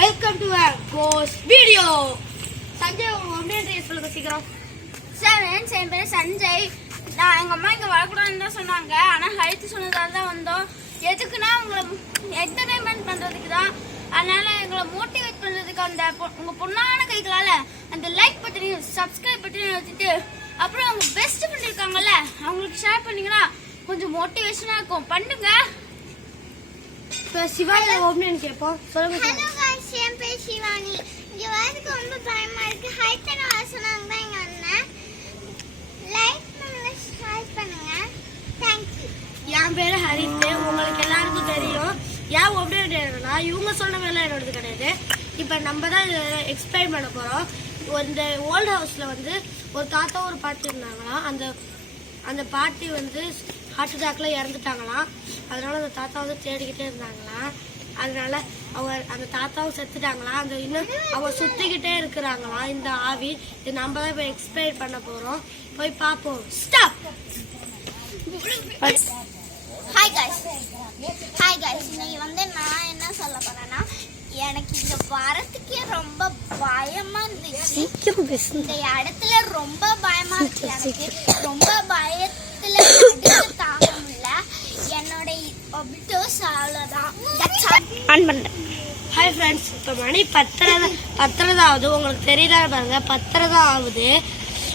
Welcome to our ghost video. Sanjay உங்க சொல்லுங்க சீக்கிரம். என் பேர் சஞ்சய். நான் எங்க அம்மா இங்க வரக்கூடாதுன்னு தான் சொன்னாங்க. ஆனா ஹரித்து சொன்னதால தான் வந்தோம். எதுக்குன்னா உங்களை என்டர்டைன்மெண்ட் பண்றதுக்கு தான். அதனால எங்களை மோட்டிவேட் பண்றதுக்கு அந்த உங்க பொண்ணான கைகளால அந்த லைக் பட்டனையும் சப்ஸ்கிரைப் பட்டனையும் வச்சுட்டு அப்புறம் அவங்க பெஸ்ட் ஃப்ரெண்ட் இருக்காங்கல்ல அவங்களுக்கு ஷேர் பண்ணீங்கன்னா கொஞ்சம் மோட்டிவேஷனா இருக்கும். பண்ணுங்க. சிவானி ஓம்னு கேட்போம். சொல்லுங்க. ஹலோ गाइस, என் பேர் சிவானி. இங்க வரதுக்கு ரொம்ப பயமா இருக்கு. ஹைட்டன வாசனாங்க தான் இங்க வந்தேன். லைக் பண்ணுங்க, ஷேர் பண்ணுங்க. Thank you. என் பேர் ஹரித். உங்களுக்கு எல்லாருக்கும் தெரியும். ஏன் ஓம்னா இவங்க சொன்ன வேலை என்னோடது கிடையாது. இப்போ நம்ம தான் எக்ஸ்பிளைன் பண்ண போறோம். இந்த ஓல்ட் ஹவுஸ்ல வந்து ஒரு தாத்தா ஒரு பாட்டி இருந்தாங்களாம். அந்த பாட்டி வந்து ஹார்ட் அட்டாக்ல இறந்துட்டாங்களாம். அதனால அந்த தாத்தா வந்து தேடிக்கிட்டே இருந்தாங்களாம். அதனால அவங்க அந்த தாத்தாவும் செத்துட்டாங்களாம். அந்த இன்னும் அவங்க சுத்திக்கிட்டே இருக்கிறாங்களாம் இந்த ஆவி. இது நம்ம தான் இப்போ எக்ஸ்பிளைன் பண்ண போறோம். போய் பார்ப்போம். Stop. Hi guys. Hi guys. இன்னைக்கு வந்து நான் என்ன சொல்ல போறேன்னா எனக்கு இங்க வரதுக்கே ரொம்ப பயமா இருந்துச்சு. இந்த இடத்துல ரொம்ப பயமா இருக்கு. எனக்கு ரொம்ப பயத்துல தாங்க முடியல. என்னோட ஒபிட்டோஸ் அவ்வளோதான். ஆன் பண்ணேன். ஹாய் ஃப்ரெண்ட்ஸ், இப்போ மணி 10:30 ஆகுது. உங்களுக்கு தெரியுதா பாருங்க, 10:30 தான் ஆகுது.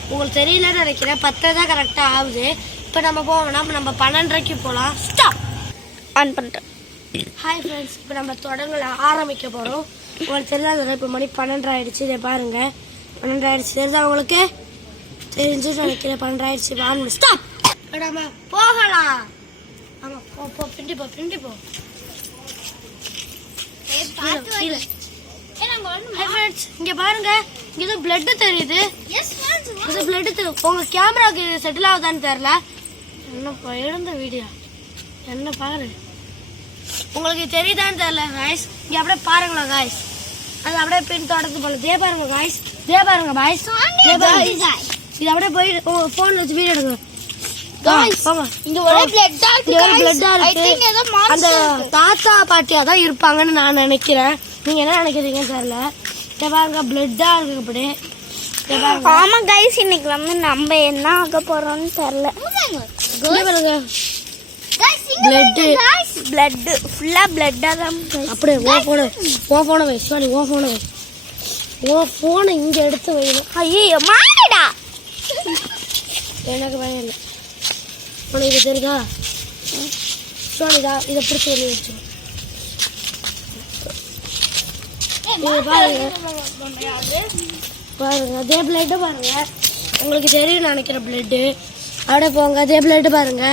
உங்களுக்கு தெரியலன்னு நினைக்கிறேன். 10:30 தான் கரெக்டாக ஆகுது. இப்போ நம்ம போவோம்னா நம்ம 12:30க்கு போகலாம். ஸ்டாப். ஆன் பண்ணிட்டேன். ஹாய் ஃப்ரெண்ட்ஸ், இப்போ நம்ம ஆரம்பிக்க போகிறோம். உங்களுக்கு தெரியாத இப்போ மணி 12:30 ஆயிடுச்சு. இதை பாருங்க, 12:30 ஆயிடுச்சு. தெரியுதா உங்களுக்கு? தெரிஞ்சுட்டு நினைக்கிறேன். 12:30 ஆயிடுச்சு. வாங்க ஸ்டாப். இப்போ நம்ம போகலாம். ஆமாம், போ பிண்டி போ. இங்க பாருங்க, இங்க பிளட் தெரியுது. இது பிளட் தெரியும். உங்க கேமராக்கு செட்டில் ஆகுதான்னு தெரியல. என்ன எழுந்த வீடியோ என்ன பாரு, உங்களுக்கு தெரியுதான்னு தெரியல காய்ஸ். இங்க அப்படியே பாருங்களா காய்ஸ், அது அப்படியே பின் தொடர்ந்து போல. இதே பாருங்க காய்ஸ், இதே பாருங்க காய்ஸ். இது அப்படியே போய் போன் வச்சு வீடியோ எடுங்க. அந்த தாத்தா பாட்டியா தான் இருப்பாங்கன்னு நான் நினைக்கிறேன். நீங்க என்ன நினைக்கிறீங்கன்னு தெரியல. பாருங்க பிளட்டா இருக்கு. இப்படி ஆமா गाइस, இன்னைக்கு வந்து நம்ம என்ன ஆக போறோம்னு தெரியல. பிளட் ஃபுல்லா பிளட்டா தான். அப்படியே ஓ போனை வை சாரி, ஓ போனை இங்க எடுத்து வைக்கணும். ஐயோ மாடா, எனக்கு பயம் இல்லை. உனக்கு தெரியுதா சோனிதா? இதை பிடிச்சி வெளியே வச்சு பாருங்க. அதே பிளட்டு பாருங்க, உங்களுக்கு தெரியும் நினைக்கிற பிளட்டு. அப்படியே போங்க. அதே பிளட்டு பாருங்க.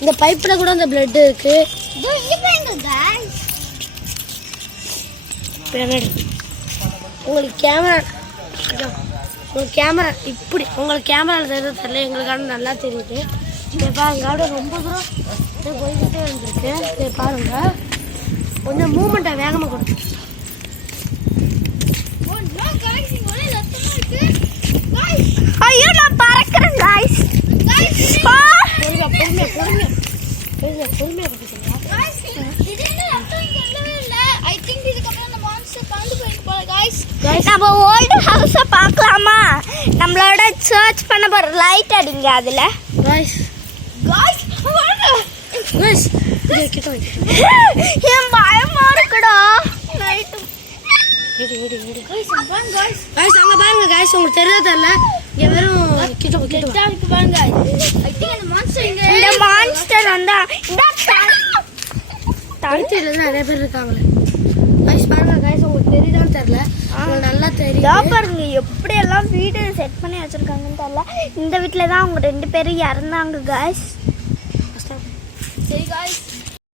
இந்த பைப்ல கூட அந்த பிளட் இருக்கு. உங்களுக்கு கேமரா இப்படி உங்களுக்கு கேமரால தெரியல, எங்களுக்கான நல்லா தெரியுது. பாருங்க, அப்படியே ரொம்ப தூரம் போய்கிட்டே இருந்திருக்கு. பாருங்க, கொஞ்சம் மூமெண்ட்டை வேகமாக கொடுத்து. ஐயோ நான் பறக்கிறேன் गाइस. பொறுமையா நம்ம ஓல்டு ஹவுஸ பார்க்கலாமா? நம்மளோட சர்ச் பண்ண போற லைட் அடிங்க அதுல. என் பயமா இருக்குடா நைட்டு. அங்க பாருங்க गाइस, உங்களுக்கு தெரியல. இங்க வெறும் கிட்ட இருக்கு பாருங்க. இந்த மான்ஸ்டர் வந்தா தடுத்துல நிறைய பேர் இருக்காங்களே गाइस. பாருங்க गाइस, உங்களுக்கு தெரியுதான்னு தெரியல. உங்களுக்கு நல்லா தெரியும். பாருங்க எப்படி எல்லாம் வீடு செட் பண்ணி வச்சிருக்காங்கன்னு தெரியல. இந்த வீட்ல தான் அவங்க 2 பேரும் இறந்தாங்க गाइस. சரி गाइस,